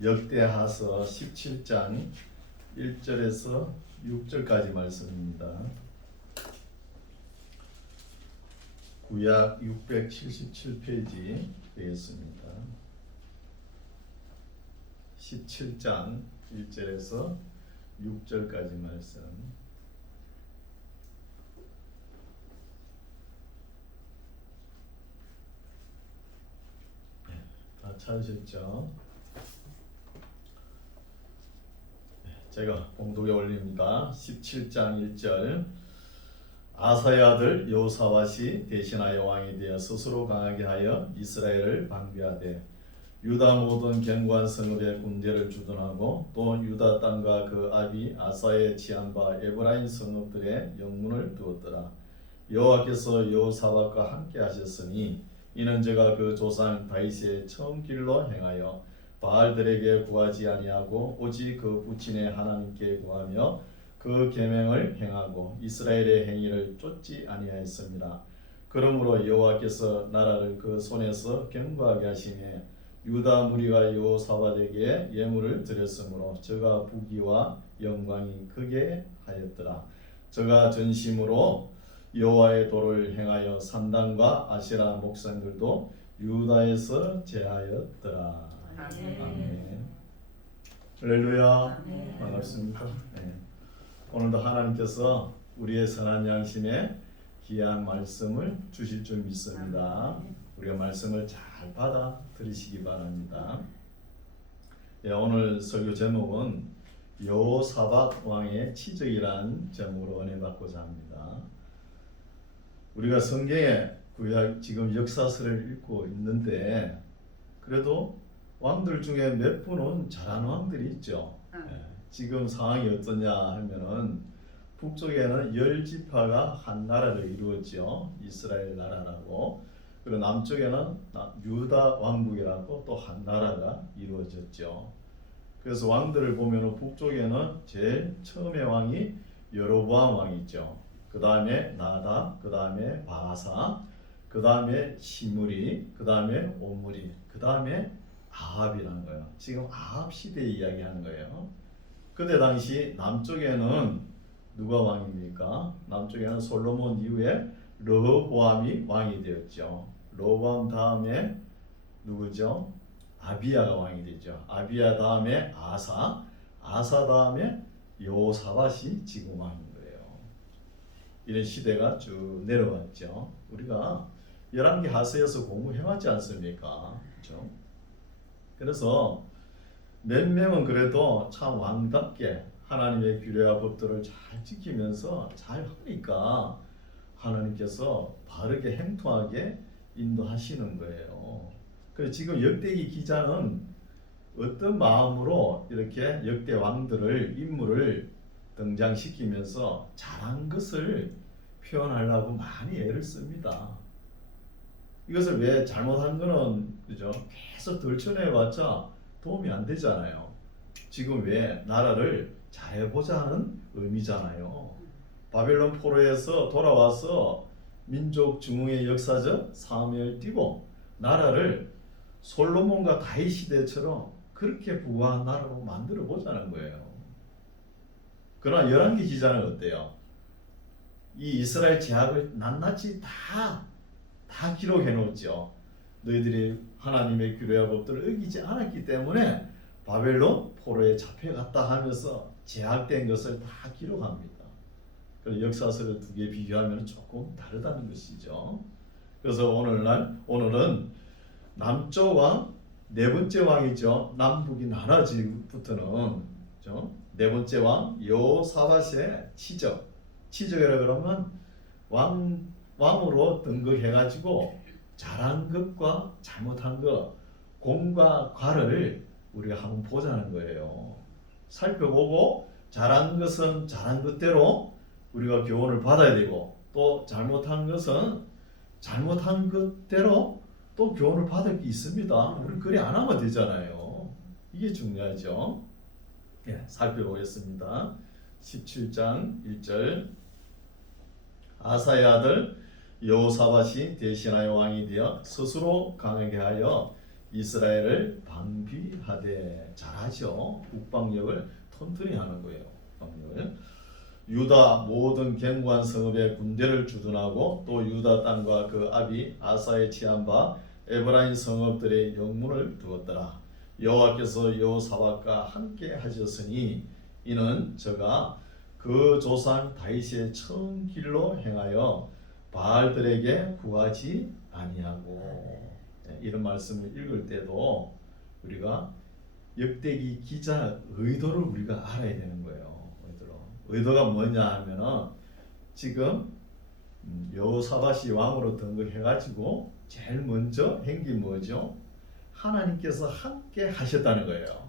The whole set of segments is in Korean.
역대하서 17장 1절에서 6절까지 말씀입니다. 구약 677페이지 되겠습니다. 17장 1절에서 6절까지 말씀. 다 찾으셨죠? 제가 봉독에 올립니다. 17장 1절. 아사의 아들 여호사밧이 대신하여 왕이 되어 스스로 강하게 하여 이스라엘을 방비하되 유다 모든 견고한 성읍에 군대를 주둔하고 또 유다 땅과 그 아비 아사의 취한 바 에브라임 성읍들의 영문을 두었더라. 여호와께서 여호사밧과 함께 하셨으니 이는 저가 그 조상 다윗의 처음 길로 행하여 바알들에게 구하지 아니하고 오직 그 부친의 하나님께 구하며 그 계명을 행하고 이스라엘의 행위를 쫓지 아니하였습니다. 그러므로 여호와께서 나라를 그 손에서 견고하게 하시매 유다 무리가 여호사밧에게 예물을 드렸으므로 저가 부귀와 영광이 크게 하였더라. 저가 전심으로 여호와의 도를 행하여 산당과 아세라 목상들도 유다에서 제하였더라. 아멘. 할렐루야. 반갑습니다. 네. 오늘도 하나님께서 우리의 선한 양심에 귀한 말씀을 주실 줄 믿습니다. 우리가 말씀을 잘 받아 들으시기 바랍니다. 네, 오늘 설교 제목은 여호사밧 왕의 치적이라는 제목으로 은혜 받고자 합니다. 우리가 성경에 구약 지금 역사서를 읽고 있는데 그래도 왕들 중에 몇 분은 잘하는 왕들이 있죠. 지금 상황이 어떠냐 하면은 북쪽에는 10지파가 한 나라를 이루었죠. 이스라엘 나라라고. 그리고 남쪽에는 유다 왕국이라고 또 한 나라가 이루어졌죠. 그래서 왕들을 보면은 북쪽에는 제일 처음에 왕이 여로보암 왕이죠. 그 다음에 나답, 그 다음에 바사, 그 다음에 시므리, 그 다음에 오므리, 그 다음에 아합이라는 거예요. 지금 아합 시대 이야기하는 거예요. 그때 당시 남쪽에는 누가 왕입니까? 남쪽에는 솔로몬 이후에 르호보암이 왕이 되었죠. 르호보암 다음에 누구죠? 아비야가 왕이 되죠. 아비야 다음에 아사, 아사 다음에 여호사밧이 지금 왕인 거예요. 이런 시대가 쭉 내려왔죠. 우리가 열왕기하서에서 공부해왔지 않습니까? 그렇죠? 그래서 몇 명은 그래도 참 왕답게 하나님의 규례와 법도를 잘 지키면서 잘 하니까 하나님께서 바르게 행통하게 인도하시는 거예요. 그래서 지금 역대기 기자는 어떤 마음으로 이렇게 역대 왕들을 인물을 등장시키면서 잘한 것을 표현하려고 많이 애를 씁니다. 이것을 왜 잘못한 거는 그죠? 계속 들춰내봤자 도움이 안 되잖아요. 지금 왜 나라를 잘해보자 하는 의미잖아요. 바벨론 포로에서 돌아와서 민족 중흥의 역사적 사명을 띠고 나라를 솔로몬과 다윗 시대처럼 그렇게 부유한 나라로 만들어 보자는 거예요. 그러나 열왕기 기자는 어때요? 이 이스라엘 제약을 낱낱이 다 기록해 놓죠. 너희들이 하나님의 규례와 법들을 어기지 않았기 때문에 바벨론 포로에 잡혀갔다 하면서 제약된 것을 다 기록합니다. 그래서 역사서를 두 개 비교하면 조금 다르다는 것이죠. 그래서 오늘은 남쪽 왕, 네 번째 왕이죠. 남북이 나눠지부터는 네 번째 왕 여호사밧의 치적이라 그러면 왕으로 등극해가지고 잘한 것과 잘못한 것, 공과 과를 우리가 한번 보자는 거예요. 살펴보고 잘한 것은 잘한 것대로 우리가 교훈을 받아야 되고 또 잘못한 것은 잘못한 것대로 또 교훈을 받을 게 있습니다. 우리 그리 안 하면 되잖아요. 이게 중요하죠. 예, 살펴보겠습니다. 17장 1절. 아사의 아들 여호사밧이 대신하여 왕이 되어 스스로 강하게 하여 이스라엘을 방비하되. 잘하죠. 국방력을 튼튼히 하는 거예요. 국방력을. 유다 모든 견고한 성읍에 군대를 주둔하고 또 유다 땅과 그 아비 아사의 취한 바 에브라임 성읍들의 영문을 두었더라. 여호와께서 여호사밧과 함께 하셨으니 이는 저가 그 조상 다윗의 처음 길로 행하여 바알들에게 구하지 아니하고. 이런 말씀을 읽을 때도 우리가 역대기 기자 의도를 우리가 알아야 되는 거예요. 의도가 뭐냐 하면은 지금 여호사밧이 왕으로 등극해가지고 제일 먼저 한 게 뭐죠? 하나님께서 함께 하셨다는 거예요.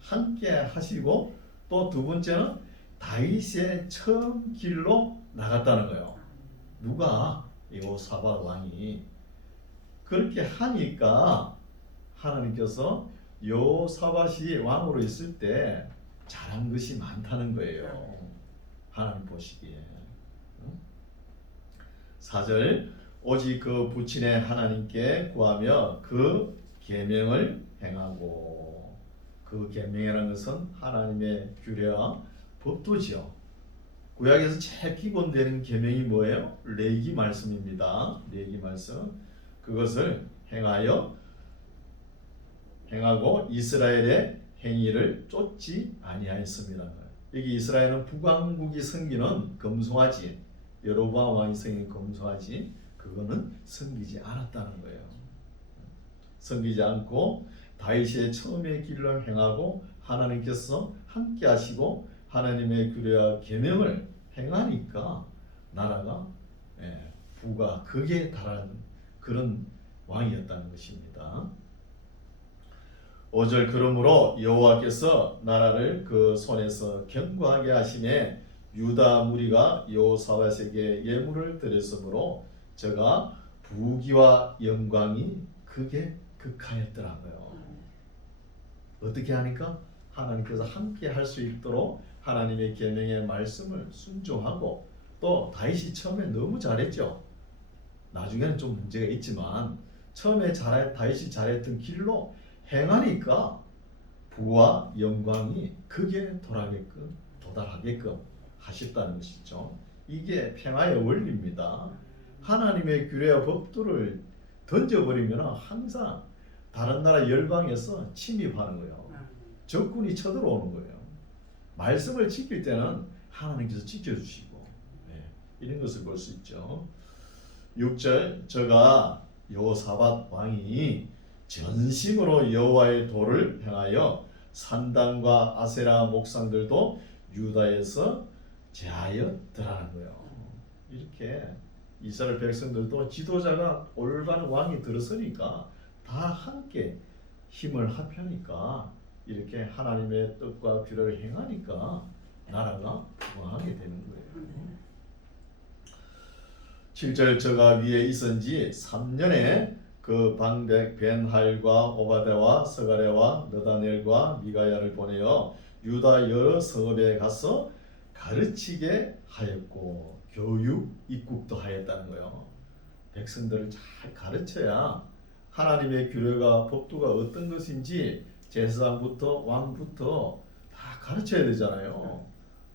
함께 하시고 또 두 번째는 다윗의 처음 길로 나갔다는 거예요. 누가? 여호사밧 왕이. 그렇게 하니까 하나님께서 여호사밧이 왕으로 있을 때 잘한 것이 많다는 거예요. 하나님 보시기에. 4절 오직 그 부친의 하나님께 구하며 그 계명을 행하고. 그 계명이라는 것은 하나님의 규례와 법도지요. 구약에서 제일 기본되는 계명이 뭐예요? 레위기 말씀입니다. 레위기 말씀. 그것을 행하고 이스라엘의 행위를 쫓지 아니하였습니다. 여기 이스라엘은 북왕국이 섬기는 금송아지, 여로보암 왕이 섬기는 금송아지, 그거는 섬기지 않았다는 거예요. 섬기지 않고 다윗의 처음의 길을 행하고 하나님께서 함께 하시고 하나님의 규례와 계명을 행하니까 나라가 부가 극에 달하는 그런 왕이었다는 것입니다. 5절 그러므로 여호와께서 나라를 그 손에서 견고하게 하심에 유다 무리가 여호사밧에게 예물을 드렸으므로 저가 부귀와 영광이 극에 극하였더라고요. 어떻게 하니까? 하나님께서 함께 할 수 있도록 하나님의 계명의 말씀을 순종하고 또 다윗이 처음에 너무 잘했죠. 나중에는 좀 문제가 있지만 처음에 다윗이 잘했던 길로 행하니까 부와 영광이 극에 도달하게끔 하셨다는 것이죠. 이게 평화의 원리입니다. 하나님의 규례와 법도를 던져버리면 항상 다른 나라 열방에서 침입하는 거예요. 적군이 쳐들어오는 거예요. 말씀을 지킬 때는 하나님께서 지켜주시고 이런 것을 볼 수 있죠. 6절 저가 여호사밧 왕이 전심으로 여호와의 도를 행하여 산당과 아세라 목상들도 유다에서 제하였더라는 거예요. 이렇게 이스라엘 백성들도 지도자가 올바른 왕이 들어서니까 다 함께 힘을 합하니까 이렇게 하나님의 뜻과 규례를 행하니까 나라가 부강하게 되는 거예요. 7절 저가 위에 있은 지 3년에 그 방백 벤하일과 오바데와 스가랴와 느다넬과 미가야를 보내어 유다 여러 성읍에 가서 가르치게 하였고 교육 입국도 하였다는 거예요. 백성들을 잘 가르쳐야 하나님의 규례가 법도가 어떤 것인지 제사장부터 왕부터 다 가르쳐야 되잖아요.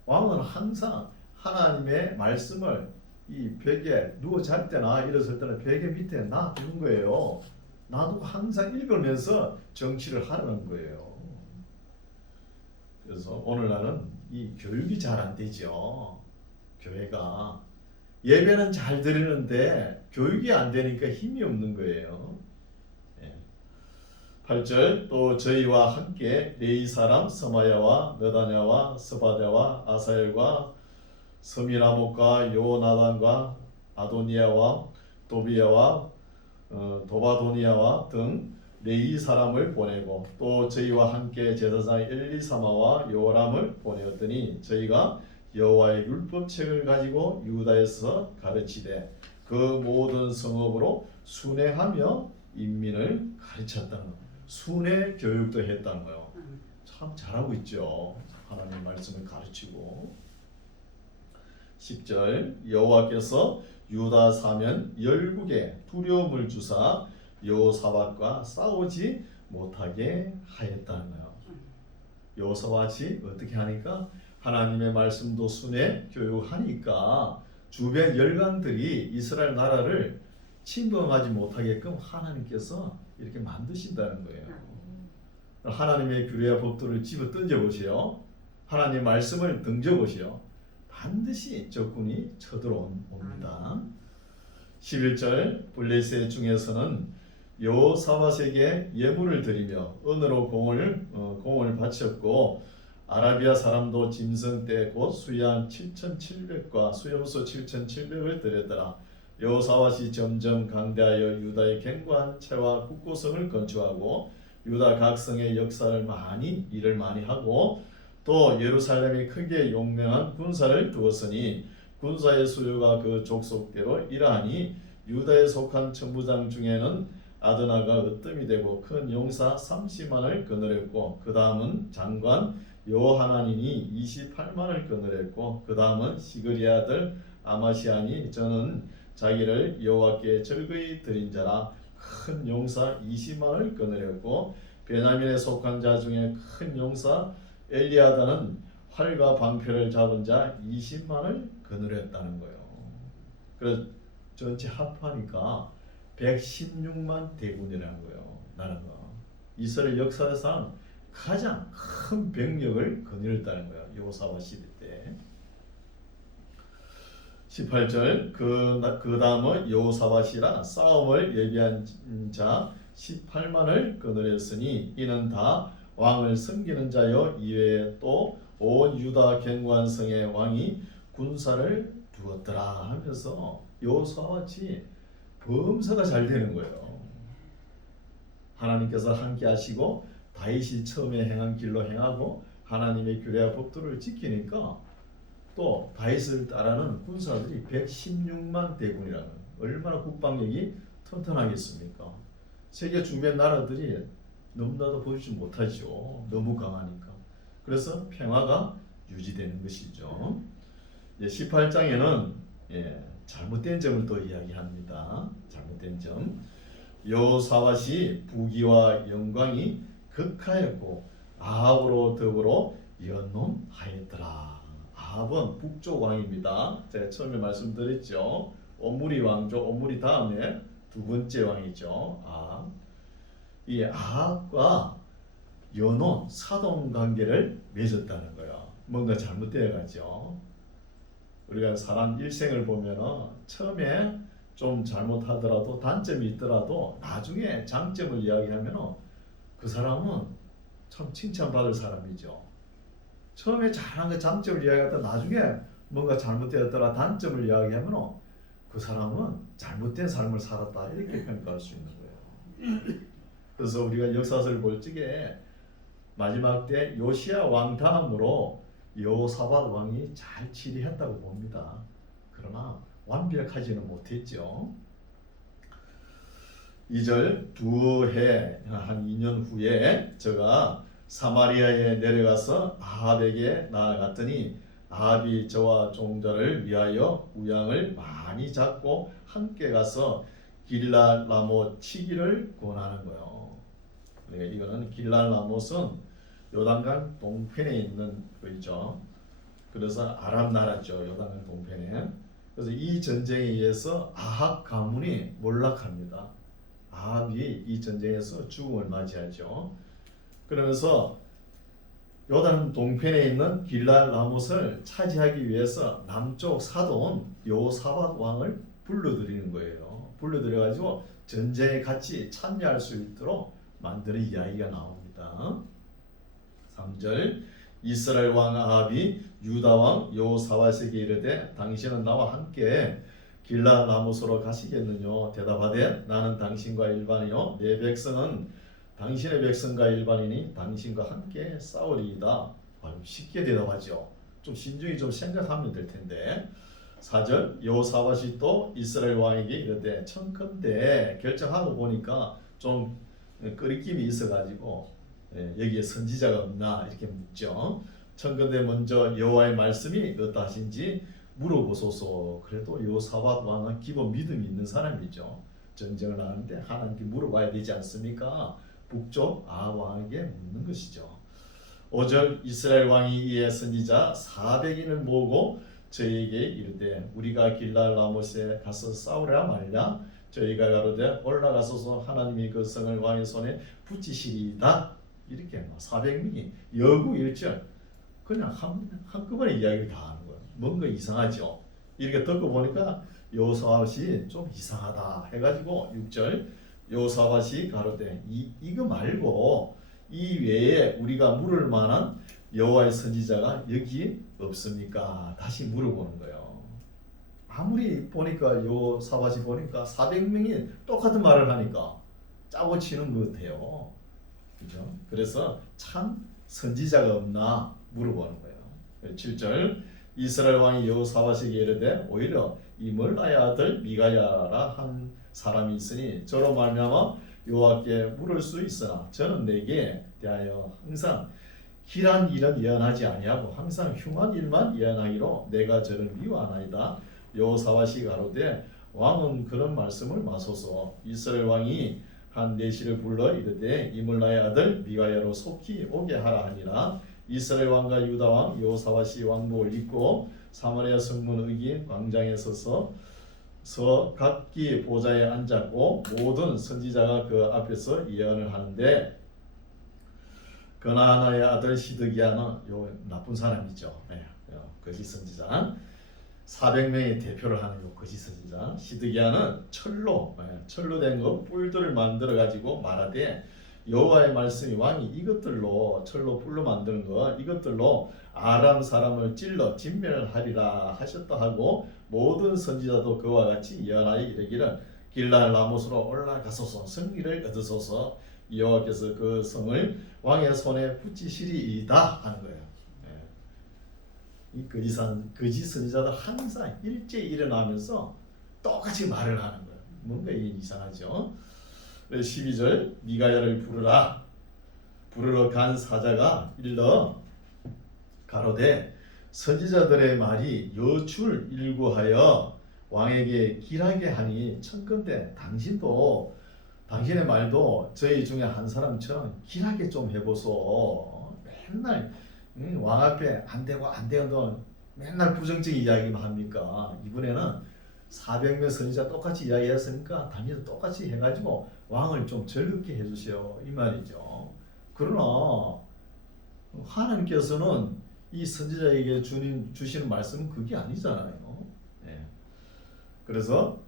왕은 항상 하나님의 말씀을 이 벽에 누워 잘 때나 일어설 때나 벽에 밑에 놔두는 거예요. 놔두고 항상 읽으면서 정치를 하라는 거예요. 그래서 오늘날은 이 교육이 잘 안 되죠. 교회가 예배는 잘 드리는데 교육이 안 되니까 힘이 없는 거예요. 8절 또 저희와 함께 레위 사람 서마야와 느다냐와 스바랴와 아사엘과 스미라목과 요나단과 아도니아와 도비야와 도바도니아와 등 레위 사람을 보내고 또 저희와 함께 제사장 엘리사마와 요람을 보내었더니 저희가 여호와의 율법책을 가지고 유다에서 가르치되 그 모든 성읍으로 순회하며 인민을 가르쳤다는 것. 순회 교육도 했다는 거예요. 참 잘하고 있죠. 하나님 말씀을 가르치고. 10절 여호와께서 유다 사면 열국에 두려움을 주사 여호사밧과 싸우지 못하게 하였다는 거예요. 여호사밧이 어떻게 하니까 하나님의 말씀도 순회 교육하니까 주변 열강들이 이스라엘 나라를 침범하지 못하게끔 하나님께서 이렇게 만드신다는 거예요. 하나님의 규례와 법도를 집어 던져보세요. 하나님의 말씀을 던져보세요. 반드시 적군이 쳐들어옵니다. 11절 블레셋 중에서는 여호사밧에게 예물을 드리며 은으로 공을 바쳤고 아라비아 사람도 짐승 떼 곧 수양 7,700과 수염소 7,700을 드렸더라. 여호사밧이 점점 강대하여 유다의 견고한 채와 국고성을 건축하고 유다 각 성의 일을 많이 하고 또 예루살렘에 크게 용맹한 군사를 두었으니 군사의 수요가 그 족속대로 이러하니 유다에 속한 천부장 중에는 아드나가 으뜸이 되고 큰 용사 30만을 거느렸고 그 다음은 장관 요하나니니 28만을 거느렸고 그 다음은 시그리 아들 아마시아니 저는 자기를 여호와께 절거히 드린 자라 큰 용사 20만을 거느렸고 베냐민에 속한 자 중에 큰 용사 엘리아다는 활과 방패를 잡은 자 20만을 거느렸다는 거예요. 그래서 전체 합하니까 116만 대군이라는 거예요. 나라가 이스라엘 역사상 가장 큰 병력을 거느렸다는 거예요. 여호사밧 시대 때. 18절 그 다음은 여호사밧이라 싸움을 예비한 자 18만을 거느렸으니 이는 다 왕을 섬기는 자여 이외에 또 온 유다 견고한 성의 왕이 군사를 두었더라 하면서 여호사밧이 범사가 잘 되는 거예요. 하나님께서 함께 하시고 다윗이 처음에 행한 길로 행하고 하나님의 규례와 법도를 지키니까 또 다윗을 따르는 군사들이 116만 대군이라는 얼마나 국방력이 튼튼하겠습니까? 세계 주변 나라들이 너무나도 보여주지 못하죠. 너무 강하니까. 그래서 평화가 유지되는 것이죠. 18장에는 잘못된 점을 또 이야기합니다. 잘못된 점. 여호사밧이 부귀와 영광이 극하였고 아합으로 더불어 연놈하였더라. 아합은 북쪽 왕입니다. 제가 처음에 말씀드렸죠. 오므리 왕조, 오므리 다음에 두 번째 왕이죠. 아합. 이 아합과 연혼, 사돈 관계를 맺었다는 거예요. 뭔가 잘못되어 가죠. 우리가 사람 일생을 보면은 처음에 좀 잘못하더라도 단점이 있더라도 나중에 장점을 이야기하면은 그 사람은 참 칭찬받을 사람이죠. 처음에 잘한 그 장점을 이야기하다 나중에 뭔가 잘못되었더라 단점을 이야기하면은 그 사람은 잘못된 삶을 살았다 이렇게 평가할 수 있는 거예요. 그래서 우리가 역사서를 볼 적에 마지막 때 요시야 왕 다음으로 여호사밧 왕이 잘 치리했다고 봅니다. 그러나 완벽하지는 못했죠. 2절 두 해 한 2년 후에 저가 사마리아에 내려가서 아합에게 나아갔더니 아합이 저와 종자를 위하여 우양을 많이 잡고 함께 가서 길랄 라못 치기를 권하는 거예요. 이거는 길랄 라못은 요단강 동편에 있는 거죠. 그래서 아랍 나라죠. 요단강 동편에. 그래서 이 전쟁에 의해서 아합 가문이 몰락합니다. 아합이 이 전쟁에서 죽음을 맞이하죠. 그러면서 요단 동편에 있는 길랄 라못을 차지하기 위해서 남쪽 사돈 여호사밧 왕을 불러들이는 거예요. 불러들여가지고 전쟁에 같이 참여할 수 있도록 만드는 이야기가 나옵니다. 3절 이스라엘 왕 아합이 유다 왕 여호사밧에게 이르되 당신은 나와 함께 길랄 라못으로 가시겠느냐 대답하되 나는 당신과 일반이요 내 백성은 당신의 백성과 일반이니 당신과 함께 싸우리이다. 쉽게 대답하죠. 좀 신중히 좀 생각하면 될 텐데 4절 여호사밧이 또 이스라엘 왕에게 이르되 청컨대 결정하고 보니까 좀 끄리낌이 있어가지고 여기에 선지자가 없나 이렇게 묻죠. 청컨대 먼저 여호와의 말씀이 어떠하신지 물어보소서. 그래도 여호사밧 왕은 기본 믿음이 있는 사람이죠. 전쟁을 하는데 하나님께 물어봐야 되지 않습니까? 북쪽 왕에게 묻는 것이죠. 5절 이스라엘 왕이 이에 선지자 400인을 모으고 저희에게 이르되 우리가 길랄 라모스에 가서 싸우랴 말랴. 저희가 가로되 올라가소서 하나님이 그 성을 왕의 손에 붙이시리이다. 이렇게 400명이 여구일절 그냥 한꺼번에 이야기를 다 하는 거예요. 뭔가 이상하죠. 이렇게 듣고 보니까 여호사밧이 좀 이상하다 해가지고 6절 여호사밧이 가로되 이거 말고 이 외에 우리가 물을 만한 여호와의 선지자가 여기 없습니까? 다시 물어보는 거예요. 아무리 보니까 여호사밧이 보니까 400명이 똑같은 말을 하니까 짜고 치는 것 같아요. 그죠? 그래서 참 선지자가 없나 물어보는 거예요. 7절 이스라엘 왕이 여호사밧에게 이르되 오히려 이 멀라의 아들 미가야라 한 사람이 있으니 저로 말미암아 여호와께 물을 수 있으나 저는 내게 대하여 항상 길한 일은 예언하지 아니하고 항상 흉한 일만 예언하기로 내가 저를 미워하나이다. 여호사밧이 가로되 왕은 그런 말씀을 마소서. 이스라엘 왕이 한 내시를 불러 이르되 이물라의 아들 미가야로 속히 오게 하라 하니라. 이스라엘 왕과 유다 왕 여호사밧이 왕복을 입고 사마리아 성문 의기 광장에 서서 각기 보좌에 앉았고 모든 선지자가 그 앞에서 예언을 하는데 그나하나의 아들 시드기야는 요 나쁜 사람이죠. 거짓 선지자 400명의 대표를 하는 요 거짓 선지자 시드기야는 철로 된 거 뿔들을 만들어 가지고 말하되 여호와의 말씀이 왕이 이것들로 철로 뿔로 만드는 거 이것들로 아람 사람을 찔러 진멸하리라 하셨다 하고 모든 선지자도 그와 같이 예언하여 이르기를 길랄 라모스로 올라가소서 승리를 얻으소서 여호와께서 그 성을 왕의 손에 붙이시리이다 하는 거예요. 이 거짓 선지자도 항상 일제히 일어나면서 똑같이 말을 하는 거예요. 뭔가 이상하죠. 12절 미가야를 부르러 간 사자가 일러 가로되 선지자들의 말이 여출 일구하여 왕에게 길하게 하니 청컨대 당신의 말도 저희 중에 한 사람처럼 길하게 좀 해보소. 맨날 왕 앞에 안 되고 맨날 부정적인 이야기만 합니까? 이번에는 400명 선지자 똑같이 이야기했으니까 당신도 똑같이 해가지고 왕을 좀 즐겁게 해주세요 이 말이죠. 그러나 하나님께서는 이 선지자에게 주시는 말씀은 그게 아니잖아요. 그래서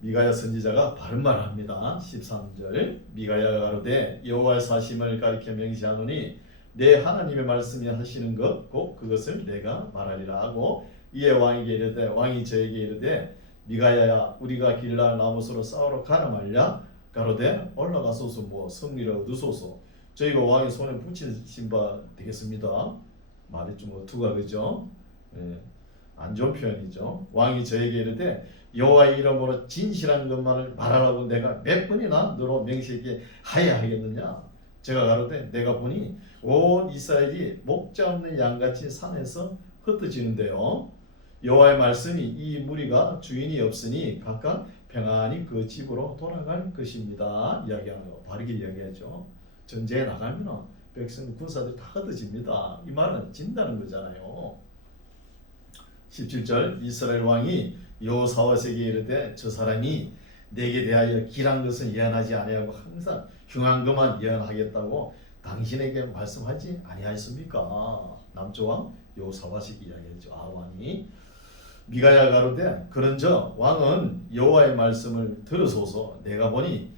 미가야 선지자가 바른 말을 합니다. 13절 미가야가 가로되 여호와의 사심을 가리켜 명시하노니 내 하나님의 말씀이 하시는 것 곧 그것을 내가 말하리라 하고 이에 왕이 저에게 이르되 미가야야 우리가 길랄 라모스로 싸우러 가라 말랴. 가로되 올라가소서 승리를 얻으소서. 저희가 왕의 손에 붙이신 바 되겠습니다. 말이 좀 어투가 그죠? 안 좋은 표현이죠. 왕이 저에게 이르되 여호와의 이름으로 진실한 것만을 말하라고 내가 몇 번이나 너로 명시하게 하야 하겠느냐. 제가 가로되 내가 보니 온 이스라엘이 목자 없는 양같이 산에서 흩어지는데요. 여호와의 말씀이 이 무리가 주인이 없으니 각각 평안히 그 집으로 돌아갈 것입니다. 이야기하는 거 바르게 이야기하죠. 전쟁에 나가면 백성 군사들 다 흩어집니다. 이 말은 진다는 거잖아요. 17절 이스라엘 왕이 여호사밧에게 이르되 저 사람이 내게 대하여 길한 것은 예언하지 아니하고 항상 흉한 것만 예언하겠다고 당신에게 말씀하지 아니하였습니까? 남쪽 왕 여호사밧이 이야기했죠. 왕이 미가야 가로되 그런저 왕은 여호와의 말씀을 들으소서. 내가 보니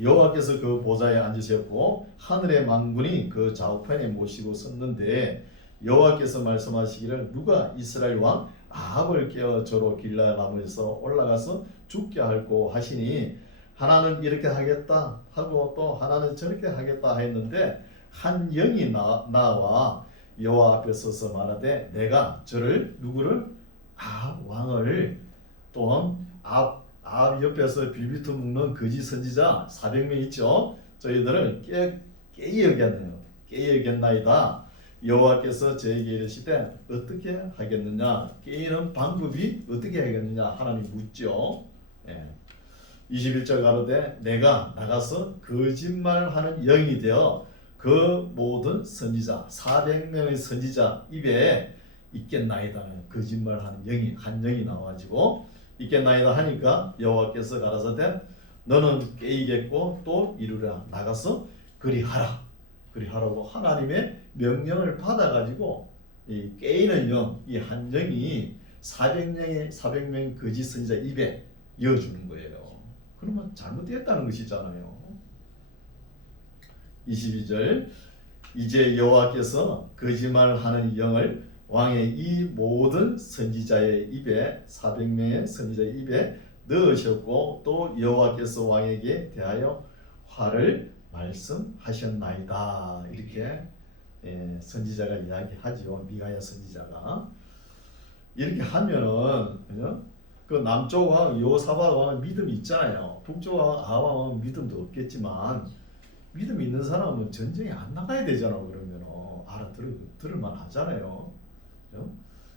여호와께서 그 보좌에 앉으셨고 하늘의 만군이 그 좌우편에 모시고 섰는데 여호와께서 말씀하시기를 누가 이스라엘 왕 아합을 깨어 저로 길랄 라모스에서 올라가서 죽게 할고 하시니 하나는 이렇게 하겠다 하고 또 하나는 저렇게 하겠다 했는데 한 영이 나와 여호와 앞에 서서 말하되 내가 저를 누구를 왕을 또한 아합 옆에서 빌비터 묶는 거짓 선지자 400명 있죠. 저희들을 깨어겠나이다. 여호와께서 저에게 이르시되 어떻게 하겠느냐. 깨이는 방법이 어떻게 하겠느냐 하나님 묻죠. 21절 가로되 내가 나가서 거짓말하는 영이 되어 그 모든 선지자 400명의 선지자 입에 있겠나이다는 거짓말하는 영이 한 영이 나와가지고 있겠나이다 하니까 여호와께서 가라사대 너는 깨이겠고 또 이루라 나가서 그리하라고 하나님의 명령을 받아가지고 이 깨이는 영, 이 한 영이 400명의 거짓 선지자 입에 이어주는 거예요. 그러면 잘못됐다는 것이잖아요. 22절 이제 여호와께서 거짓말하는 영을 왕의 이 모든 선지자의 입에 400명의 선지자의 입에 넣으셨고 또 여호와께서 왕에게 대하여 화를 말씀하셨나이다. 이렇게 선지자가 이야기하죠. 미가야 선지자가 이렇게 하면은 그 남쪽 왕 여호사밧 왕은 믿음이 있잖아요. 북쪽 왕 아왕은 믿음도 없겠지만 믿음 있는 사람은 전쟁에 안 나가야 되잖아. 그러면 들을만 하잖아요.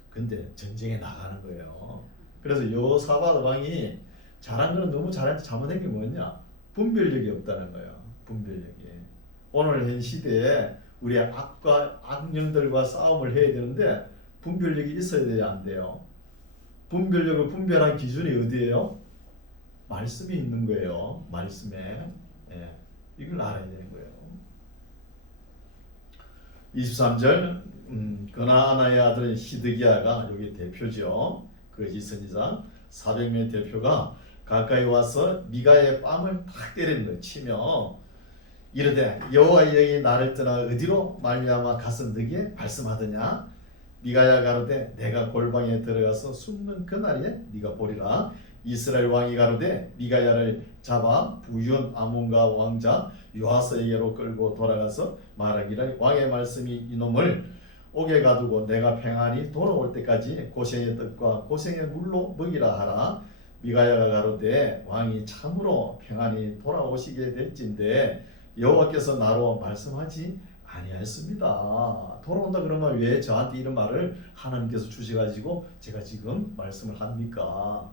근데 전쟁에 나가는 거예요. 그래서 여호사밧 왕이 잘한 거는 너무 잘했는데 잘못된 게 뭐냐? 분별력이 없다는 거예요. 분별력이. 오늘 현 시대에 우리 악령들과 싸움을 해야 되는데 분별력이 있어야 돼요, 안 돼요? 분별력을 분별한 기준이 어디예요? 말씀이 있는 거예요. 말씀에. 이걸 알아야 되는 거예요. 23절 그나아나의 아들 시드기야가 여기 대표죠. 거짓 선지자 400명의 대표가 가까이 와서 미가의 뺨을 탁 때리는 거 치며 이르되 여호와의 영이 나를 떠나 어디로 말미암아 가서 너에게 말씀하더냐. 미가야 가로되 내가 골방에 들어가서 숨는 그날에 네가 보리라. 이스라엘 왕이 가로되 미가야를 잡아 부윤 아몬과 왕자 요아스에게로 끌고 돌아가서 말하기를 왕의 말씀이 이놈을 옥에 가두고 내가 평안히 돌아올 때까지 고생의 떡과 고생의 물로 먹이라 하라. 미가야가 가로되 왕이 참으로 평안히 돌아오시게 될진데 여호와께서 나로 말씀하지 아니하였습니다. 돌아온다 그러면 왜 저한테 이런 말을 하나님께서 주셔가지고 제가 지금 말씀을 합니까?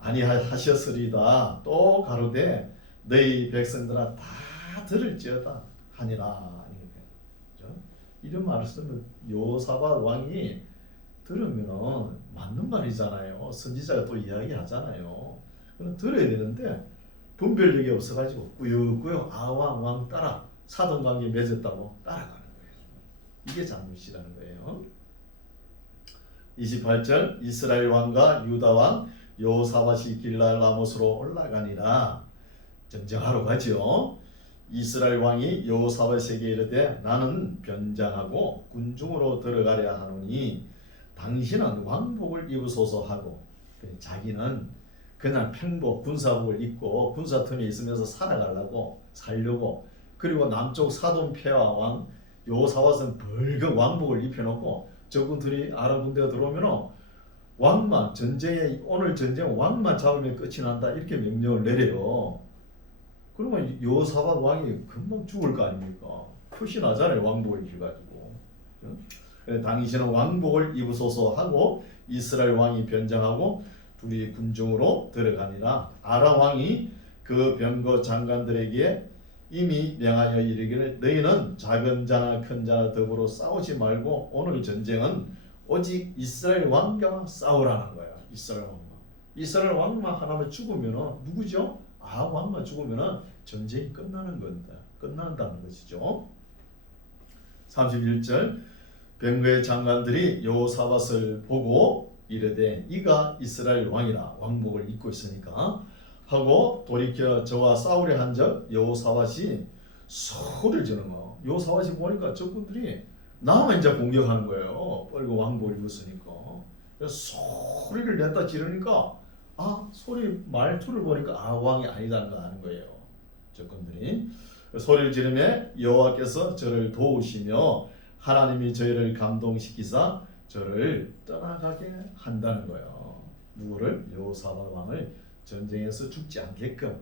아니하셨으리다. 또 가로되 너희 백성들아 다 들을지어다 하니라. 이런 말을 쓰면 여호사밧 왕이 들으면 맞는 말이잖아요. 선지자가 또 이야기하잖아요. 그럼 들어야 되는데 분별력이 없어가지고 꾸역꾸역 아왕 왕 따라 사돈관계 맺었다고 따라가는 거예요. 이게 잘못이라는 거예요. 28절 이스라엘 왕과 유다 왕 여호사밧이 길랄 라못으로 올라가니라. 전쟁하러 가죠. 이스라엘 왕이 여호사밧에게 이르되 나는 변장하고 군중으로 들어가려 하노니 당신은 왕복을 입으소서 하고 자기는 그냥 평복 군사복을 입고 군사틈에 있으면서 살려고 그리고 남쪽 사돈 폐와 왕 여호사밧은 벌겋 왕복을 입혀놓고 적군들이 아랍 군대가 들어오면 왕만 전쟁에 오늘 전쟁 왕만 잡으면 끝이 난다 이렇게 명령을 내려요. 그러면 여호사밧 왕이 금방 죽을 거 아닙니까? 표시 나잖아요. 왕복을 입혀가지고. 당신은 왕복을 입으소서 하고 이스라엘 왕이 변장하고 둘이 군중으로 들어가니라. 아람 왕이 그 병거 장관들에게 이미 명하여 이르기를 너희는 작은 자나 큰 자나 더불어 싸우지 말고 오늘 전쟁은 오직 이스라엘 왕과 싸우라는 거야. 이스라엘 왕만 하나만 죽으면 누구죠? 왕만 죽으면 전쟁이 끝난다는 것이죠. 31절 병거의 장관들이 여호사밧을 보고 이르되 이가 이스라엘 왕이라 왕복을 입고 있으니까 하고 돌이켜 저와 싸우려 한적 여호사밧이 소리를 지르는 거. 여호사밧이 보니까 적군들이 나만 이제 공격하는 거예요. 빨간 왕복을 입었으니까. 그래서 소리를 냈다 지르니까 소리 말투를 보니까 왕이 아니다는 걸 아는 거예요. 적군들이 소리를 지르며 여호와께서 저를 도우시며 하나님이 저희를 감동시키사 저를 떠나가게 한다는 거예요. 누구를? 여호사밧 왕을 전쟁에서 죽지 않게끔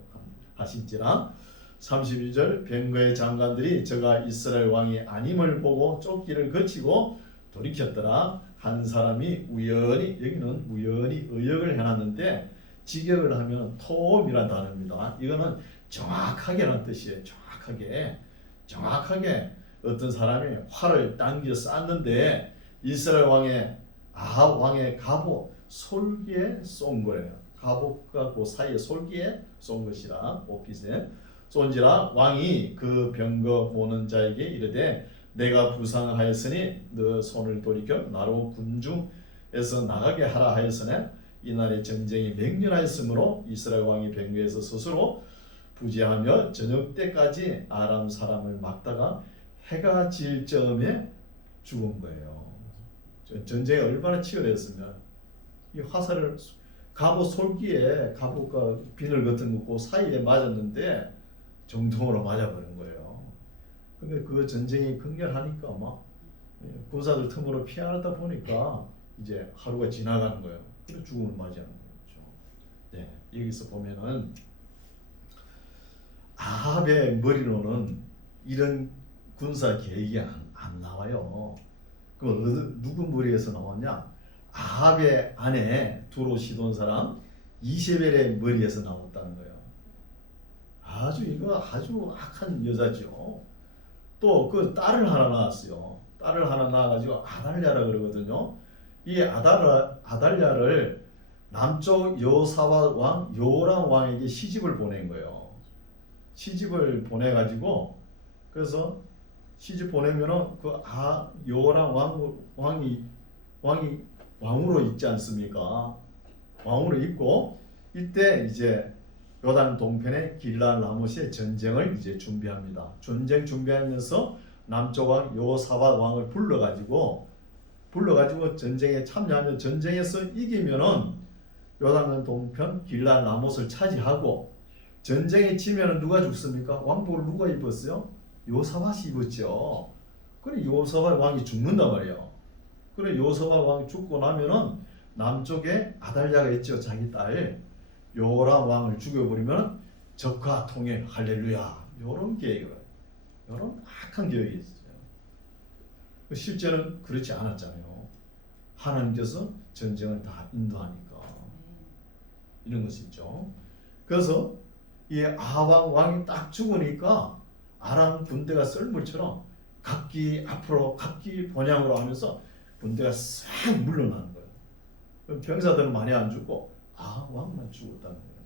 하신지라. 32절 병거의 장관들이 저가 이스라엘 왕이 아님을 보고 쫓기를 거치고 돌이켰더라. 한 사람이 우연히 여기는 우연히 의역을 해놨는데 직역을 하면 토음이라는 단어입니다. 이거는 정확하게라는 뜻이에요. 정확하게 어떤 사람이 활을 당겨 쐈는데 이스라엘 왕의 아합 왕의 갑옷 솔기에 쏜 거예요. 갑옷과 그 사이의 솔기에 쏜 것이라 옷깃에 쏜지라 왕이 그 병거 모는 자에게 이르되 내가 부상하였으니 너 손을 돌이켜 나로 군중에서 나가게 하라 하였으나 이날에 전쟁이 맹렬하였으므로 이스라엘 왕이 병거에서 스스로 부재하며 저녁 때까지 아람 사람을 막다가 해가 질 즈음에 죽은 거예요. 전쟁이 얼마나 치열했으면 이 화살을 갑옷 솔기에 갑옷과 비늘 같은 거 그 사이에 맞았는데 정통으로 맞아버린 거예요. 근데 그 전쟁이 극렬하니까 막 군사들 틈으로 피하다 보니까 이제 하루가 지나가는 거예요. 그래서 죽음을 맞이하는 거죠. 네, 여기서 보면은 아합의 머리로는 이런 군사 계획이 안 나와요. 그럼 누구 머리에서 나왔냐? 아합의 아내 두로 시돈 사람 이세벨의 머리에서 나왔다는 거예요. 아주 악한 여자죠. 또 그 딸을 하나 낳았어요. 딸을 하나 낳아가지고 아달랴라 그러거든요. 이 아달랴를 남쪽 여호사밧 왕 요람 왕에게 시집을 보낸 거예요. 시집을 보내가지고 그래서 시집 보내면은 그 요람 왕이 왕으로 있지 않습니까? 왕으로 있고 이때 이제 요단 동편의 길랄 라못의 전쟁을 이제 준비합니다. 전쟁 준비하면서 남쪽 왕 여호사밧 왕을 불러가지고 전쟁에 참여하면 전쟁에서 이기면은 요단 동편 길랄 라못을 차지하고 전쟁에 지면은 누가 죽습니까? 왕복을 누가 입었어요? 여호사밧이 입었죠. 그래 여호사밧 왕이 죽는단 말이에요. 그래 여호사밧 왕이 죽고 나면은 남쪽에 아달랴가 있죠. 자기 딸 요람 왕을 죽여버리면 적화 통일 할렐루야 이런 계획을 이런 악한 계획이 있어요. 실제는 그렇지 않았잖아요. 하나님께서 전쟁을 다 인도하니까 이런 것이 있죠. 그래서 이 아합 왕이 딱 죽으니까 아람 군대가 썰물처럼 각기 앞으로 각기 번향으로 하면서 군대가 싹 물러나는 거예요. 병사들은 많이 안 죽고 왕만 죽었다는 거예요.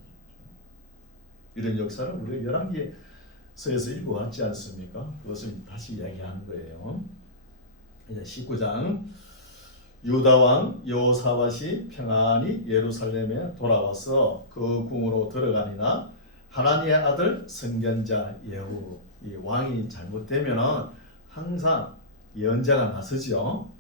이런 역사를 우리가 열왕기서에서 읽어왔지 않습니까? 그것을 다시 이야기하는 거예요. 이제 19장 유다 왕 여호사밧이 평안히 예루살렘에 돌아와서 그 궁으로 들어가니나 하나님의 아들 선견자 예후 이 왕이 잘못되면은 항상 예언자가 나서죠.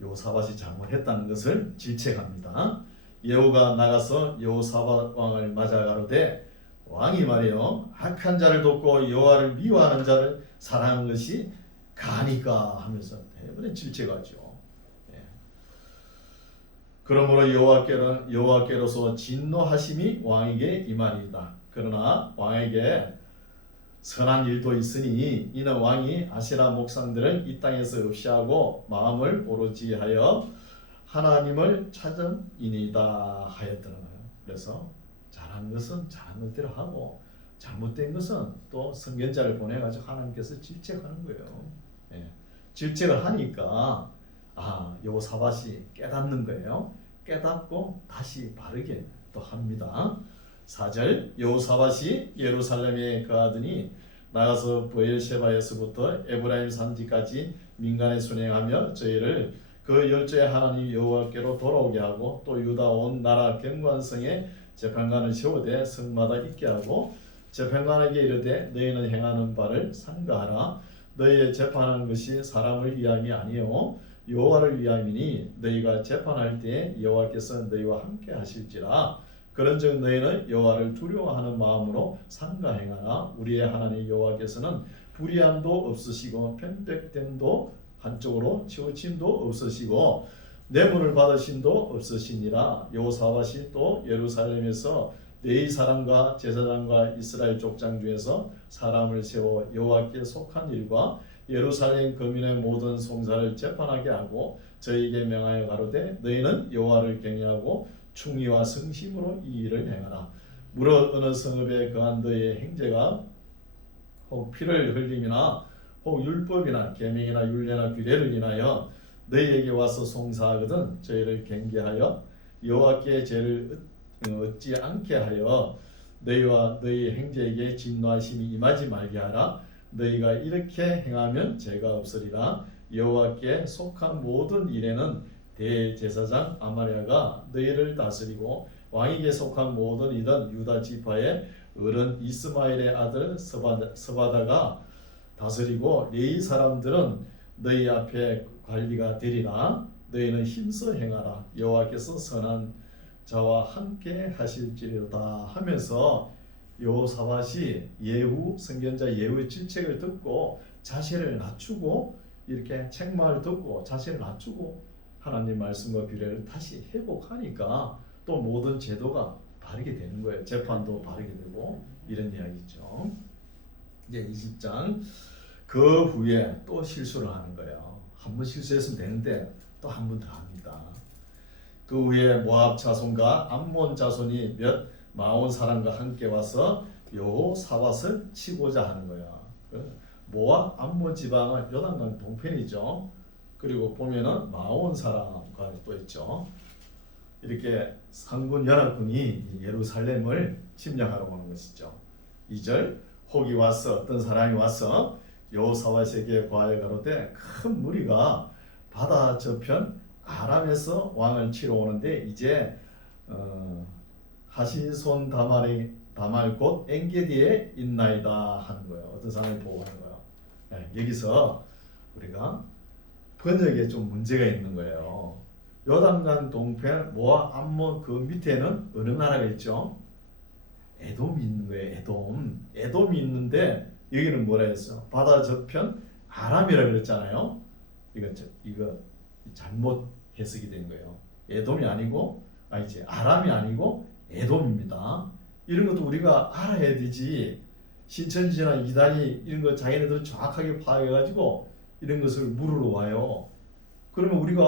여호사밧이 잘못했다는 것을 질책합니다. 예후가 나가서 여호사밧 왕을 맞아 가로되 왕이 말이요 악한 자를 돕고 여호와를 미워하는 자를 사랑하는 것이 가니까 하면서 대부분 질책하죠. 그러므로 여호와께로서 진노하심이 왕에게 임하리이다. 그러나 왕에게 선한 일도 있으니 이는 왕이 아세라 목상들을 이 땅에서 없이하고 마음을 오로지 하여 하나님을 찾음이니이다 하였더라. 그래서 잘한 것은 잘한 것대로 하고 잘못된 것은 또 선견자를 보내가지고 하나님께서 질책하는 거예요. 질책을 하니까 여호사밧이 깨닫는 거예요. 깨닫고 다시 바르게 또 합니다. 4절 여호사밧이 예루살렘에 거하더니 나가서 브엘셰바에서부터 에브라임 산지까지 민간에 순행하며 저희를 그 열조의 하나님 여호와께로 돌아오게 하고 또 유다 온 나라 경관성에 재판관을 세우되 성마다 있게 하고 재판관에게 이르되 너희는 행하는 바를 삼가하라. 너희의 재판하는 것이 사람을 위함이 아니요 여호와를 위함이니 너희가 재판할 때에 여호와께서 너희와 함께 하실지라. 그런즉 너희는 여호와를 두려워하는 마음으로 삼가 행하라. 우리의 하나님 여호와께서는 불의함도 없으시고 편백됨도 한쪽으로 치우침도 없으시고 뇌물을 받으심도 없으시니라. 여호사밧이 또 예루살렘에서 네이 사람과 제사장과 이스라엘 족장 중에서 사람을 세워 여호와께 속한 일과 예루살렘 거민의 모든 송사를 재판하게 하고 저희에게 명하여 가로되 너희는 여호와를 경외하고 충의와 성심으로 이 일을 행하라. 무릇 어느 성읍에 거한 너의 형제가 혹 피를 흘림이나 혹 율법이나 계명이나 율례나 규례를 인하여 너희에게 와서 송사하거든 저희를 경계하여 여호와께 죄를 얻지 않게 하여 너희와 너희 형제에게 진노하심이 임하지 말게 하라. 너희가 이렇게 행하면 죄가 없으리라. 여호와께 속한 모든 일에는 대제사장 아마랴가 너희를 다스리고 왕에게 속한 모든 일은 유다 지파의 어른 이스마엘의 아들 스바다가 다스리고 레위 사람들은 너희 앞에 관리가 되리라. 너희는 힘써 행하라. 여호와께서 선한 자와 함께 하실지로다 하면서 여호사밧이 예후 선견자 예후의 질책을 듣고 자세를 낮추고 이렇게 책망을 듣고 자세를 낮추고 하나님 말씀과 규례를 다시 회복하니까 또 모든 제도가 바르게 되는 거예요. 재판도 바르게 되고 이런 이야기죠. 이제 20장 그 후에 또 실수를 하는 거예요. 한 번 실수했으면 되는데 또 한 번 더 합니다. 그 후에 모압 자손과 암몬 자손이 몇 마온 사람과 함께 와서 여호사밧을 치고자 하는 거야. 모압 암몬 지방은 요단강 동편이죠. 그리고 보면은 마온 사람과 또 있죠. 이렇게 상군 연합군이 예루살렘을 침략하러 오는 것이죠. 2절 혹이 와서 어떤 사람이 와서 여호사밧에게 과에 가로되 큰 무리가 바다 저편 아람에서 왕을 치러 오는데 이제 하시손 다말 곧 엔게디에 있나이다 하는 거예요. 어떤 사람이 보고하는 거예요. 네, 여기서 우리가 번역에 좀 문제가 있는 거예요. 요단강 동편 모압 암몬 그 밑에는 어느 나라가 있죠? 에돔이 있는 거예요. 에돔이 있는데 여기는 뭐라 했어? 바다 저편 아람이라고 그랬잖아요. 이거 잘못 해석이 된 거예요. 에돔이 아니고 아람이 아니고 에돔입니다. 이런 것도 우리가 알아야 되지. 신천지나 이단이 이런 거 자기네들 정확하게 파악해가지고 이런 것을 물으러 와요. 그러면 우리가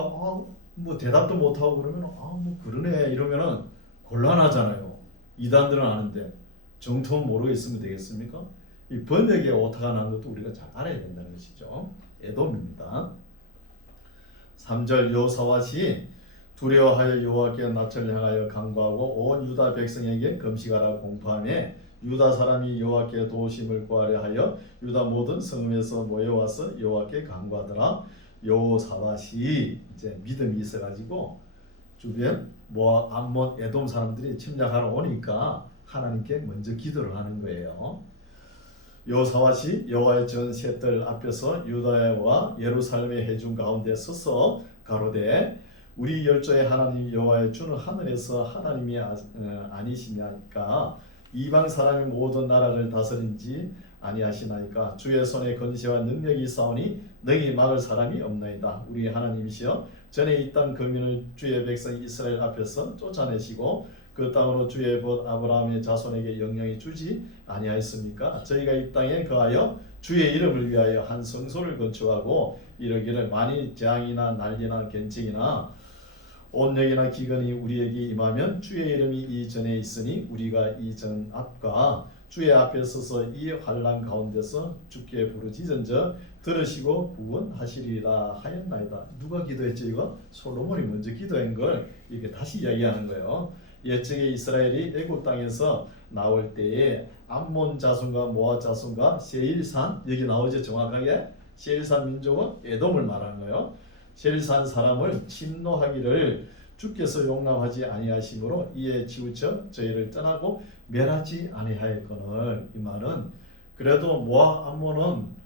뭐 대답도 못하고 그러면 뭐 그러네 이러면은 곤란하잖아요. 이단들은 아는데 정통 모르고 있으면 되겠습니까? 이 번역에 오타가 난 것도 우리가 잘 알아야 된다는 것이죠. 에돔입니다. 3절 여호사밧이 두려워하여 여호와께 낯을 향하여 간구하고 온 유다 백성에게 금식하라 공포하며 유다 사람이 여호와께 도우심을 구하려 하여 유다 모든 성읍에서 모여와서 여호와께 간구하더라. 여호사밧이 이제 믿음이 있어가지고 주변 모압, 암몬, 에돔 사람들이 침략하러 오니까 하나님께 먼저 기도를 하는 거예요. 여호사밧이 여호와의 전 셋들 앞에서 유다와 예루살렘의 회중 가운데 서서 가로되 우리 열조의 하나님 여호와의 주는 하늘에서 하나님이 아니시냐니까 이방 사람의 모든 나라를 다스린지 아니하시나이까 주의 손에 권세와 능력이 있사오니 능히 막을 사람이 없나이다. 우리 하나님이시여 전에 이 땅 거민을 주의 백성 이스라엘 앞에서 쫓아내시고 그 땅으로 주의 법 아브라함의 자손에게 영영히 주지 아니하였습니까? 저희가 이 땅에 거하여 주의 이름을 위하여 한 성소를 건축하고 이러기를 만일 재앙이나 난리나 gen책이나 온역이나 기근이 우리에게 임하면 주의 이름이 이 전에 있으니 우리가 이 전 앞과 주의 앞에 서서 이 환난 가운데서 주께 부르짖은즉 들으시고 구원하시리라 하였나이다. 누가 기도했죠? 이거 솔로몬이 먼저 기도한 걸 이렇게 다시 이야기하는 거예요. 옛적에 이스라엘이 애굽 땅에서 나올 때에 암몬 자손과 모압 자손과 세일산 여기 나오죠. 정확하게 세일산 민족은 에돔을 말하는 거예요. 세일산 사람을 침노하기를 주께서 용납하지 아니하심으로 이에 치우쳐 저희를 떠나고 멸하지 아니하였거늘. 이 말은 그래도 모압 암몬은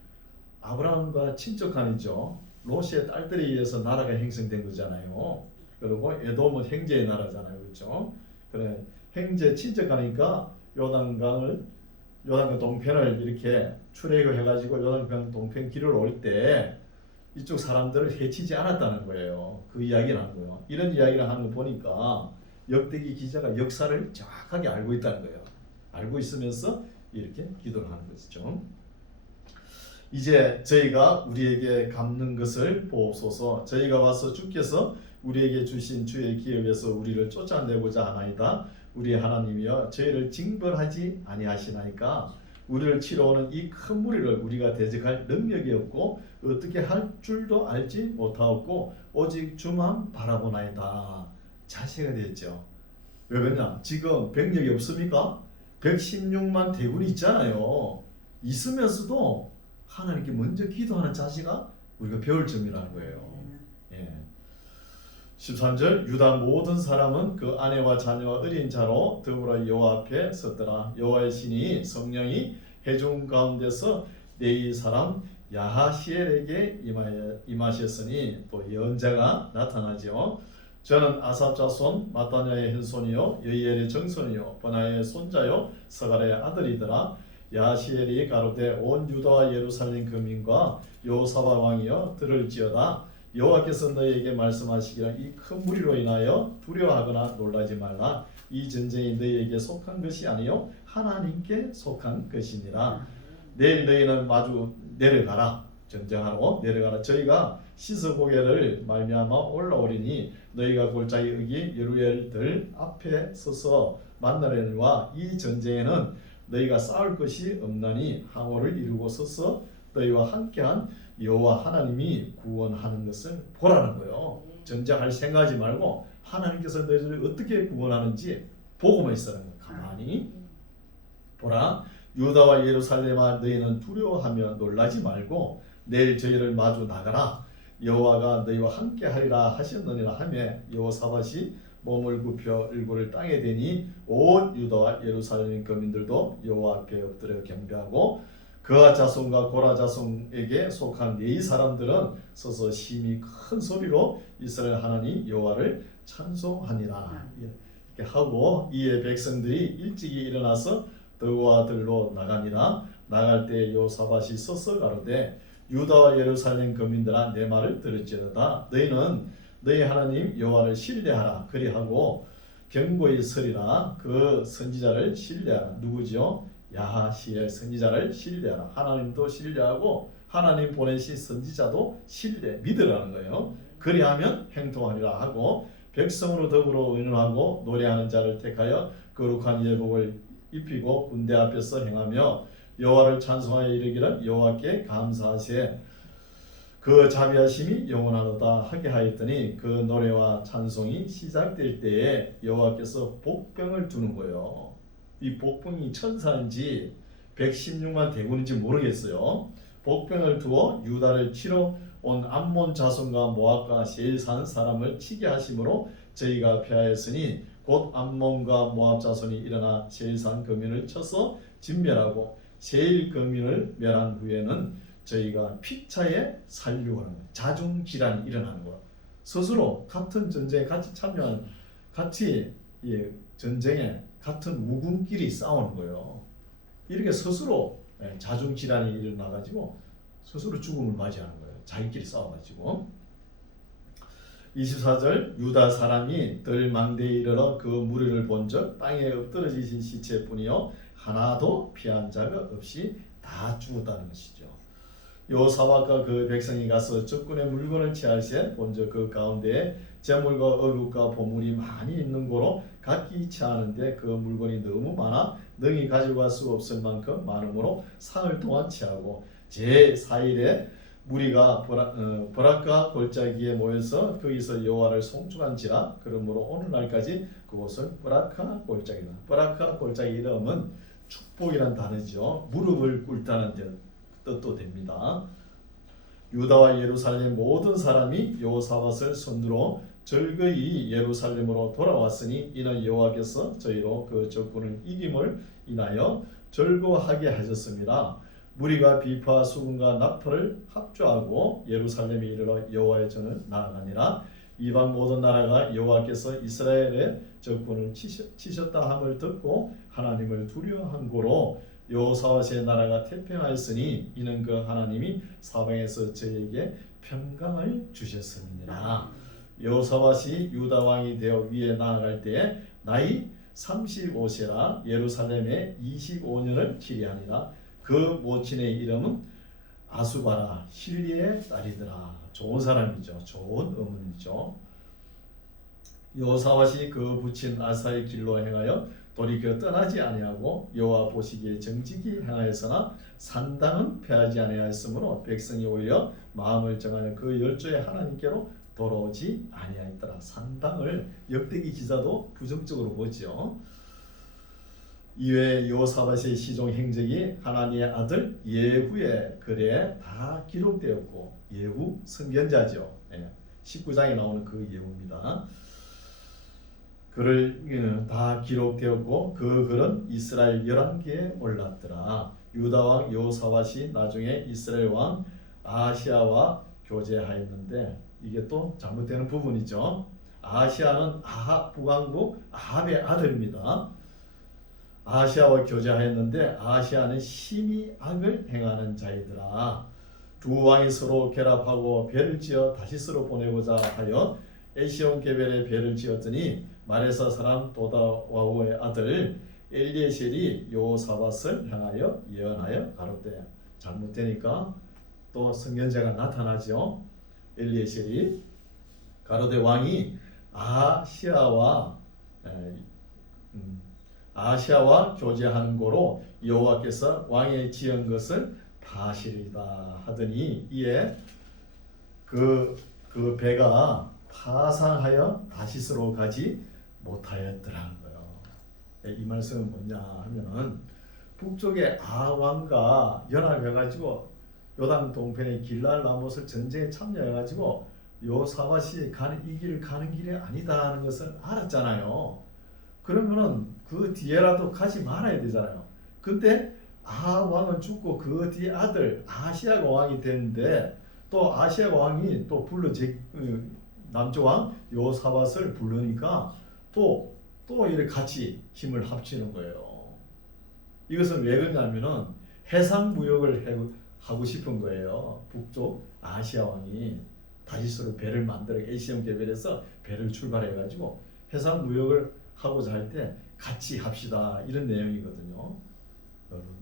아브라함과 친척간이죠. 롯의 딸들에 의해서 나라가 형성된 거잖아요. 그리고 에돔은 형제의 나라잖아요. 그렇죠? 그래 형제 친척간이니까 요단강 동편을 이렇게 출애굽해 가지고 요단강 동편 길을 올 때 이쪽 사람들을 해치지 않았다는 거예요. 그 이야기를 하는 거예요. 이런 이야기를 하는 거 보니까 역대기 기자가 역사를 정확하게 알고 있다는 거예요. 알고 있으면서 이렇게 기도를 하는 것이죠. 이제 저희가 우리에게 갚는 것을 보옵소서. 저희가 와서 주께서 우리에게 주신 주의 기업에서 우리를 쫓아내고자 하나이다. 우리 하나님이여 저희를 징벌하지 아니하시나이까. 우리를 치러오는 이 큰 무리를 우리가 대적할 능력이 없고 어떻게 할 줄도 알지 못하옵고 오직 주만 바라보나이다. 자세가 됐죠. 왜 그러냐? 지금 병력이 없습니까? 116만 대군이 있잖아요. 있으면서도 하나님께 먼저 기도하는 자세가 우리가 배울 점이라는 거예요. 예. 13절 유다 모든 사람은 그 아내와 자녀와 어린 자로 더불어 여호와 앞에 섰더라. 여호와의 신이 성령이 회중 가운데서 네이 사람 야하시엘에게 임하셨으니 또 예언자가 나타나죠. 저는 아삽 자손 마따냐의 현손이요 여이엘의 정손이요 버나의 손자요 서갈의 아들이더라. 야하시엘이 가로되 온 유다와 예루살렘 거민과 여호사밧 왕이여 들을지어다. 여호와께서 너희에게 말씀하시기를 이 큰 무리로 인하여 두려워하거나 놀라지 말라. 이 전쟁이 너희에게 속한 것이 아니요 하나님께 속한 것이니라. 내일 너희는 마주 내려가라. 전쟁하러 내려가라. 저희가 시서 고개를 말미암아 올라오리니 너희가 골짜기 여기 여루엘들 앞에 서서 만나려니와 이 전쟁에는 너희가 싸울 것이 없나니 항오를 이루고 서서 너희와 함께한 여호와 하나님이 구원하는 것을 보라는 거예요. 전쟁할 생각하지 말고 하나님께서 너희들을 어떻게 구원하는지 보고만 있으라는 거예요. 가만히 보라. 유다와 예루살렘아 너희는 두려워하며 놀라지 말고 내일 저희를 마주 나가라. 여호와가 너희와 함께하리라 하셨느니라 하며 여호사밧이 몸을 굽혀 얼굴을 땅에 대니 온 유다와 예루살렘 거민들도 여호와 앞에 엎드려 경배하고 그아 자손과 고라 자손에게 속한 네 사람들은 서서 심히 큰 소리로 이스라엘 하나님 여호와를 찬송하니라. 이렇게 하고 이에 백성들이 일찍이 일어나서 더와 들로 나가니라. 나갈 때 여호사밧이 서서 가로되 유다와 예루살렘 거민들아 내 말을 들을지어다. 너희는 너희 하나님 여호와를 신뢰하라. 그리하고 경고히 서리라. 그 선지자를 신뢰하라. 누구죠? 야하시엘 선지자를 신뢰하라. 하나님도 신뢰하고 하나님 보내신 선지자도 믿으라는 거예요. 그리하면 행동하리라 하고 백성으로 더불어 의논하고 노래하는 자를 택하여 거룩한 예복을 입히고 군대 앞에서 행하며 여호와를 찬송하여 이르기를 여호와께 감사하세. 그 자비하심이 영원하도다 하게 하였더니 그 노래와 찬송이 시작될 때에 여호와께서 복병을 두는 거예요. 이 복병이 천사인지 116만 대군인지 모르겠어요. 복병을 두어 유다를 치러 온 암몬 자손과 모압과 세일 산 사람을 치게 하심으로 저희가 패하였으니 곧 암몬과 모압 자손이 일어나 세일 산 거민을 쳐서 진멸하고 세일 거민을 멸한 후에는 저희가 피차에 살려고 하는 거예요. 자중질환이 일어나는 거예요. 스스로 같은 전쟁에 같이 참여하는 같이 전쟁에 같은 우군끼리 싸우는 거예요. 이렇게 스스로 자중질환이 일어나가지고 스스로 죽음을 맞이하는 거예요. 자기끼리 싸워가지고. 24절 유다 사람이 들망대에 이르러 그 무리를 본즉 땅에 엎드러지신 시체뿐이요 하나도 피한 자가 없이 다 죽었다는 것이죠. 여호사밧과 그 백성이 가서 적군의 물건을 취할세 본즉 그 가운데에 재물과 어국과 보물이 많이 있는 고로 각기 취하는데 그 물건이 너무 많아 능히 가져갈 수 없을 만큼 많으므로 사흘 동안 취하고 제4일에 무리가 보라카 골짜기에 모여서 거기서 여호와를 송축한지라. 그러므로 오늘날까지 그곳은 보라카 골짜기다. 보라카 골짜기 이름은 축복이란 단어죠. 무릎을 꿇다는 뜻도 됩니다. 유다와 예루살렘 모든 사람이 여호사밧을 손으로 즐거이 예루살렘으로 돌아왔으니 이는 여호와께서 저희로 그 적군을 이김을 인하여 즐거워하게 하셨습니다. 무리가 비파 수군과 나팔을 합주하고 예루살렘에 이르러 여호와의 전을 나아가니라. 이방 모든 나라가 여호와께서 이스라엘의 적군을 치셨다 함을 듣고 하나님을 두려워한 고로 여호사밧의 나라가 태평하였으니 이는 그 하나님이 사방에서 저에게 평강을 주셨음이니라. 여호사밧이 유다 왕이 되어 위에 나아갈 때에 나이 35세라 예루살렘에 25년을 치리하니라. 그 모친의 이름은 아수바라 힐리의 딸이더라. 좋은 사람이죠. 좋은 어머니죠. 여호사밧이 그 부친 아사의 길로 행하여 돌이켜 떠나지 아니하고 여호와 보시기에 정직히 행하였으나 산당은 패하지 아니하였으므로 백성이 오히려 마음을 정하여 그 열조의 하나님께로 돌아오지 아니하였더라. 산당을 역대기 기자도 부정적으로 보죠. 이외에 여호사밧의 시종 행적이 하나님의 아들 예후의 글에 다 기록되었고, 예후 선견자죠. 19장에 나오는 그 예후입니다. 글을 다 기록되었고 그 글은 이스라엘 11개에 올랐더라. 유다 왕 여호사밧이 나중에 이스라엘 왕 아하시아와 교제하였는데, 이게 또 잘못되는 부분이죠. 아하시아는 아합 북왕국 아합의 아들입니다. 아하시아와 교제하였는데 아하시아는 심히 악을 행하는 자이더라. 두 왕이 서로 결합하고 배를 지어 다시스로 보내고자 하여 에시온 게벨에 배를 지었더니 마레사 사람 도다와후의 아들 엘리에셀이 여호사밧을 향하여 예언하여 가로되, 잘못되니까 또 선견자가 나타나죠. 엘리에셀이 가로되 왕이 아하시아와 교제하는 고로 여호와께서 왕의 지은 것을 파시리다 하더니, 이에 그 배가 파상하여 다시스로 가지 못하였더라는 거예요. 이 말씀은 뭐냐 하면은, 북쪽의 아왕과 연합해가지고 요단 동편의 길랄 라못을 전쟁에 참여해가지고 여호사밧이 이 길을 가는 길이 아니다 하는 것을 알았잖아요. 그러면은 그 뒤에라도 가지 말아야 되잖아요. 근데 아왕은 죽고 그 뒤에 아들 아시아가 왕이 됐는데, 또 아시아가 왕이 또 남쪽 왕 여호사밧을 부르니까 또 이렇게 같이 힘을 합치는 거예요. 이것은 왜 그러냐면은 해상 무역을 하고 싶은 거예요. 북쪽 아시아 왕이 다시스로 배를 만들어 에시온 게벨에서 배를 출발해 가지고 해상 무역을 하고자 할 때 같이 합시다, 이런 내용이거든요.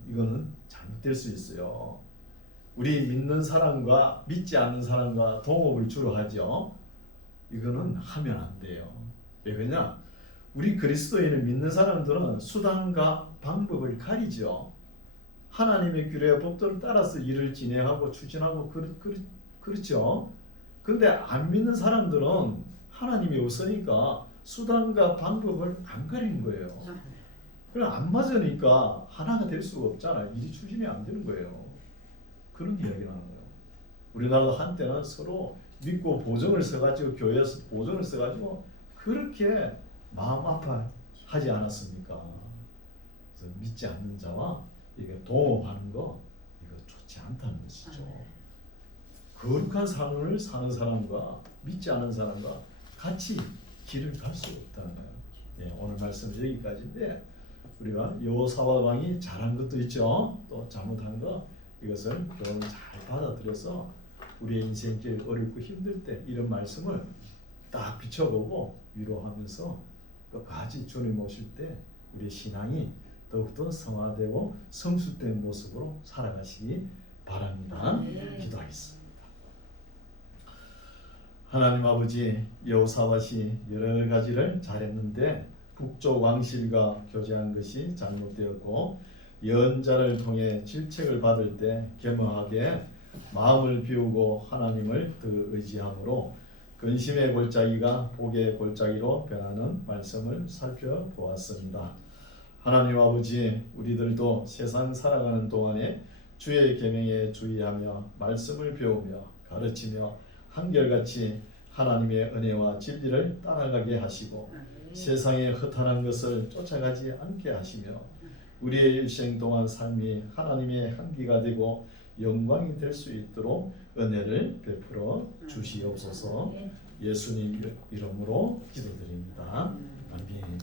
이거는 잘못될 수 있어요. 우리 믿는 사람과 믿지 않는 사람과 동업을 주로 하죠. 이거는 하면 안 돼요. 왜 그러냐? 우리 그리스도인을 믿는 사람들은 수단과 방법을 가리죠. 하나님의 규례와 법도를 따라서 일을 진행하고 추진하고 그렇죠. 근데 안 믿는 사람들은 하나님이 없으니까 수단과 방법을 안 가리는 거예요. 그럼 안 맞으니까 하나가 될 수가 없잖아요. 일이 추진이 안 되는 거예요. 그런 이야기를 하는 거예요. 우리나라도 한때는 서로 믿고 보증을 써가지고, 교회에서 보증을 써가지고 그렇게 마음 아파하지 않았습니까? 그래서 믿지 않는 자와 이게 동업하는 거, 이거 좋지 않다는 것이죠. 거룩한 삶을 사는 사람과 믿지 않는 사람과 같이 길을 갈 수 없다는 거예요. 오늘 말씀은 여기까지인데, 우리가 여호사밧 왕이 잘한 것도 있죠. 또 잘못한 거, 이것을 교훈을 잘 받아들여서 우리의 인생길 어렵고 힘들 때 이런 말씀을 딱 비춰보고 위로하면서 끝까지 주님 오실 때 우리의 신앙이 더욱더 성화되고 성숙된 모습으로 살아가시기 바랍니다. 기도하겠습니다. 하나님 아버지, 여호사밧이 여러 가지를 잘했는데 북쪽 왕실과 교제한 것이 잘못되었고, 예언자를 통해 질책을 받을 때 겸허하게 마음을 비우고 하나님을 더 의지함으로 근심의 골짜기가 복의 골짜기로 변하는 말씀을 살펴보았습니다. 하나님 아버지, 우리들도 세상 살아가는 동안에 주의 계명에 주의하며 말씀을 배우며 가르치며 한결같이 하나님의 은혜와 진리를 따라가게 하시고 세상의 허탄한 것을 쫓아가지 않게 하시며 우리의 일생 동안 삶이 하나님의 향기가 되고 영광이 될 수 있도록 은혜를 베풀어 주시옵소서. 예수님 이름으로 기도드립니다. 아멘.